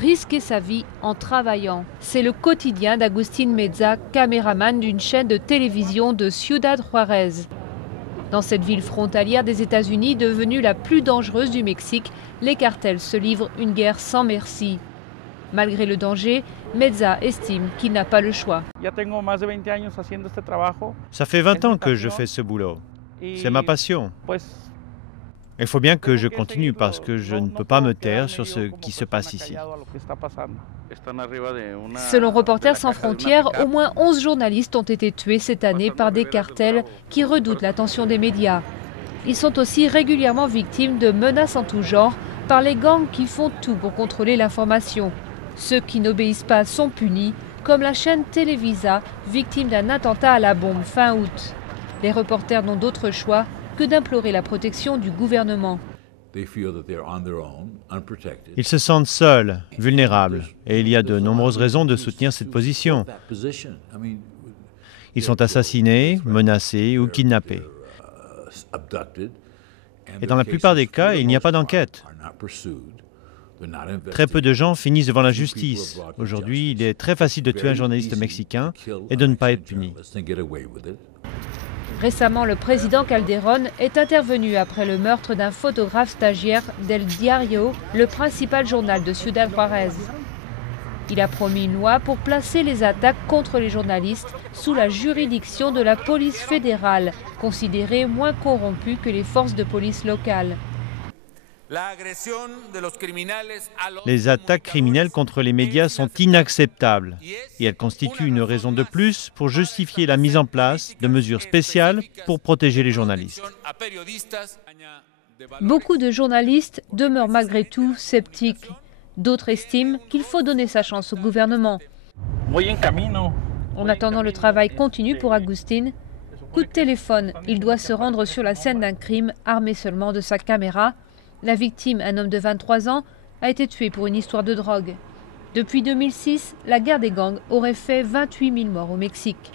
Risquer sa vie en travaillant. C'est le quotidien d'Agustín Meza, caméraman d'une chaîne de télévision de Ciudad Juárez. Dans cette ville frontalière des États-Unis, devenue la plus dangereuse du Mexique, les cartels se livrent une guerre sans merci. Malgré le danger, Meza estime qu'il n'a pas le choix. Ça fait 20 ans que je fais ce boulot. C'est ma passion. Il faut bien que je continue parce que je ne peux pas me taire sur ce qui se passe ici. Selon Reporters sans frontières, au moins 11 journalistes ont été tués cette année par des cartels qui redoutent l'attention des médias. Ils sont aussi régulièrement victimes de menaces en tout genre par les gangs qui font tout pour contrôler l'information. Ceux qui n'obéissent pas sont punis, comme la chaîne Televisa, victime d'un attentat à la bombe fin août. Les reporters n'ont d'autre choix que d'implorer la protection du gouvernement. Ils se sentent seuls, vulnérables, et il y a de nombreuses raisons de soutenir cette position. Ils sont assassinés, menacés ou kidnappés. Et dans la plupart des cas, il n'y a pas d'enquête. Très peu de gens finissent devant la justice. Aujourd'hui, il est très facile de tuer un journaliste mexicain et de ne pas être puni. Récemment, le président Calderón est intervenu après le meurtre d'un photographe stagiaire d'El Diario, le principal journal de Ciudad Juárez. Il a promis une loi pour placer les attaques contre les journalistes sous la juridiction de la police fédérale, considérée moins corrompue que les forces de police locales. Les attaques criminelles contre les médias sont inacceptables et elles constituent une raison de plus pour justifier la mise en place de mesures spéciales pour protéger les journalistes. Beaucoup de journalistes demeurent malgré tout sceptiques. D'autres estiment qu'il faut donner sa chance au gouvernement. En attendant, le travail continue pour Agustín. Coup de téléphone, il doit se rendre sur la scène d'un crime, armé seulement de sa caméra. La victime, un homme de 23 ans, a été tué pour une histoire de drogue. Depuis 2006, la guerre des gangs aurait fait 28 000 morts au Mexique.